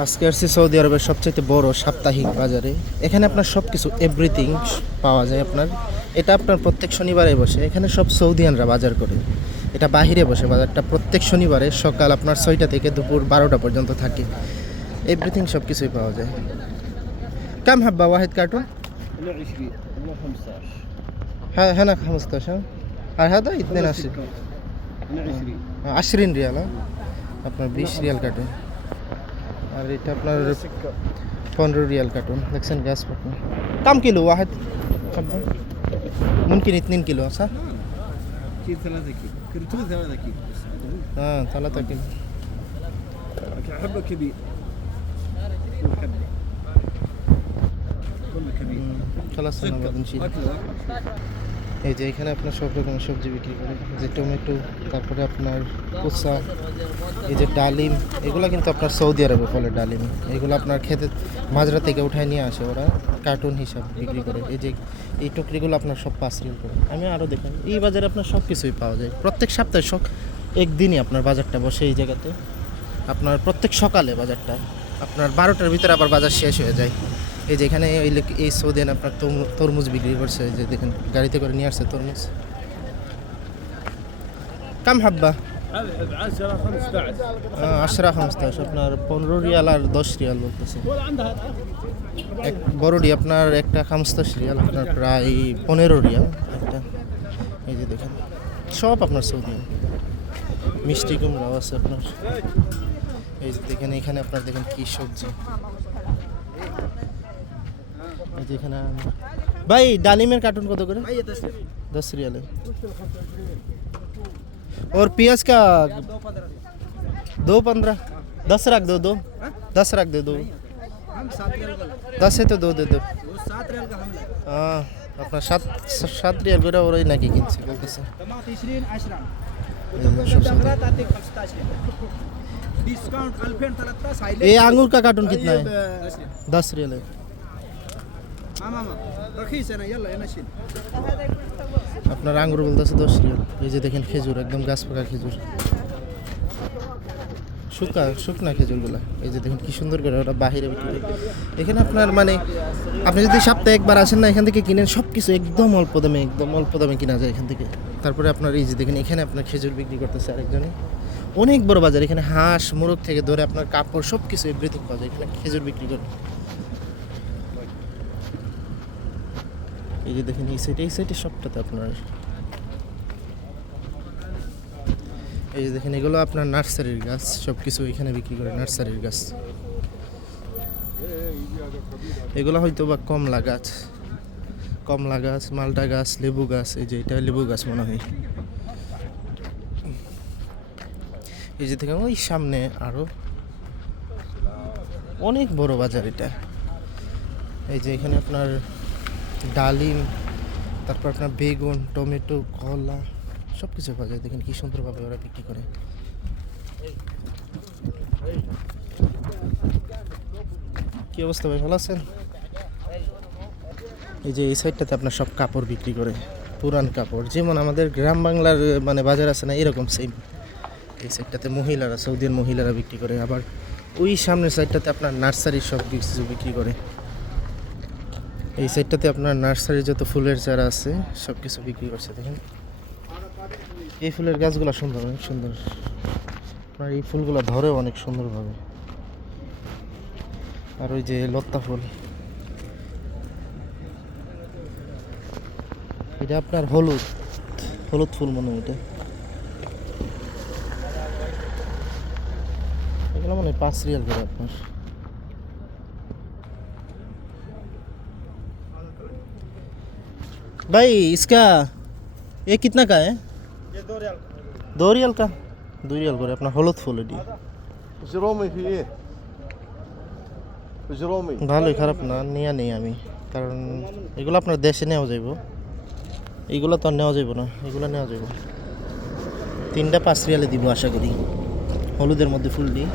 আজকে আসছি সৌদি আরবের সবচেয়ে বড় সাপ্তাহিক বাজারে। এখানে আপনার সব কিছু এভরিথিং পাওয়া যায় আপনার। এটা আপনার প্রত্যেক শনিবারে বসে। এখানে সব সৌদিয়ানরা বাজার করে। এটা বাহিরে বসে বাজারটা প্রত্যেক শনিবারে সকাল আপনার ছয়টা থেকে দুপুর বারোটা পর্যন্ত থাকে। এভরিথিং সব কিছুই পাওয়া যায়। কাম হাব্বা ওয়াহিদ কার্টুন? হ্যাঁ হ্যাঁ। না খামস্তাস আর হ্যাঁ তো ইতনে আশি আশরিন রিয়াল হ্যাঁ। আপনার বিশ রিয়াল কার্টুন। আর এটা আপনার পনেরো রিয়াল কার্টুন দেখছেন গ্যাস কার্টুন কাম কিলো ওয়াহেদ ممكن 2 كيلو صح؟ كيلو 3 كيلو كرتون 3 كيلو بس اه 3 كيلو لكن حبه كبير كل حبه كله كبير হুম, خلاص انا بعد نشيل اكل এই যে এখানে আপনার সব রকমের সবজি বিক্রি করে। যে টমেটো, তারপরে আপনার কুসা, এই যে ডালিম, এগুলো কিন্তু আপনার সৌদি আরবে ফলে ডালিম। এগুলো আপনার খেতে মাজরা থেকে উঠায় নিয়ে আসে ওরা, কার্টুন হিসাব বিক্রি করে। এই যে এই টুকরিগুলো আপনার সব পাঁচ রিল করে। আমি আরও দেখেন এই বাজারে আপনার সব কিছুই পাওয়া যায়। প্রত্যেক সপ্তাহে সব একদিনই আপনার বাজারটা বসে এই জায়গাতে। আপনার প্রত্যেক সকালে বাজারটা, আপনার বারোটার ভিতরে আবার বাজার শেষ হয়ে যায়। এই যে এখানে এই সৌদেন আপনার তরমুজ বিক্রি করছে যে দেখেন, গাড়িতে করে নিয়ে আসছে তরমুজ। কাম হাব্বা? আশরা খামস্তাশ আচ্ছা, আপনার পনেরো রিয়াল আর দশ রিয়াল বলতেছে। এক বড়ডি আপনার একটা খামস্তাশ রিয়াল, আপনার প্রায় পনেরো রিয়াল, একটা। এই যে দেখেন, সব আপনার সৌদি মিষ্টি কুমড়াও আছে আপনার। এই যে দেখেন, এখানে আপনার দেখেন কী সবজি। এই ভাই ডালিমের কার্টুন কত করে দশ রিয়ালে का दो पंद्रह दस रख दो করে ওরাই নাকি কিনছে বলতেছে आंगूर का दस रियल है আপনার আঙ্গুর বলতেছে দশ রিয়াল। এই যে দেখেন খেজুর, একদম গাছ পাকা খেজুর। শুকা, শুকনা খেজুরগুলা। এই যে দেখেন কি সুন্দর করে ওরা বাহিরে এখানে আপনার মানে আপনি যদি সপ্তাহে একবার আসেন না, এখান থেকে কিনেন সব কিছু একদম অল্প দামে, একদম অল্প দামে কিনা যায় এখান থেকে। তারপরে আপনার এই যে দেখেন, এখানে আপনার খেজুর বিক্রি করতেছে আরেকজনে। অনেক বড় বাজার, এখানে হাঁস, মুরগ থেকে ধরে আপনার কাপড় সব কিছু এভরিথিং পাওয়া যায়। এখানে খেজুর বিক্রি করে। এই যে দেখেন, এই সাইডে এই সাইডে সবটাতে আপনার এই যে দেখেন, এগুলো আপনার নার্সারির গাছ সব কিছু এখানে বিক্রি করে নার্সারির গাছ। এগুলো হয়তো বা কমলা গাছ কমলা গাছ, মালটা গাছ, লেবু গাছ, এই যে এটা লেবু গাছ মনে হয়। এই যে দেখেন, ওই সামনে আরও অনেক বড় বাজার এটা। এই যে এখানে আপনার ডালিম, তারপর আপনার বেগুন, টমেটো, কলা সব কিছু পাওয়া যায়। দেখেন কি সুন্দরভাবে ওরা বিক্রি করে। কি অবস্থা ভাই, ভালো আছেন? এই যে এই সাইডটাতে আপনার সব কাপড় বিক্রি করে, পুরান কাপড়। যেমন আমাদের গ্রাম বাংলার মানে বাজার আছে না, এরকম সেম এই সাইডটাতে মহিলারা, সৌদির মহিলারা বিক্রি করে। আবার ওই সামনের সাইডটাতে আপনার নার্সারির সব কিছু বিক্রি করে। এই সাইডটাতে আপনার নার্সারির যত ফুলের চারা আছে সব কিছু বিক্রি করছে, দেখেন। এই ফুলের গাছগুলো সুন্দর, অনেক সুন্দর। আপনার এই ফুলগুলো ধরে অনেক সুন্দরভাবে। আর ওই যে লত্তা ফুল। এটা আপনার হলুদ হলুদ ফুল মনে হয় এটা। এগুলো মানে পাঁচ রিয়াল করে আপনার। भाई इसका ये कितना का है? ये दो रियाल दो रियाल का दो रियाल করে আপনার হলুদ ফুল এটি জরোমি ফিয়ে জরোমি ভালোই খারাপ না নিয়া নেই আমি কারণ এগুলো আপনার দেশে নেওয়া যাইব এগুলো তো নেওয়া যাইব না এগুলো নেওয়া যাইব তিনটা পাঁচ রিয়ালে দিব আশা করি হলুদের মধ্যে ফুল দিই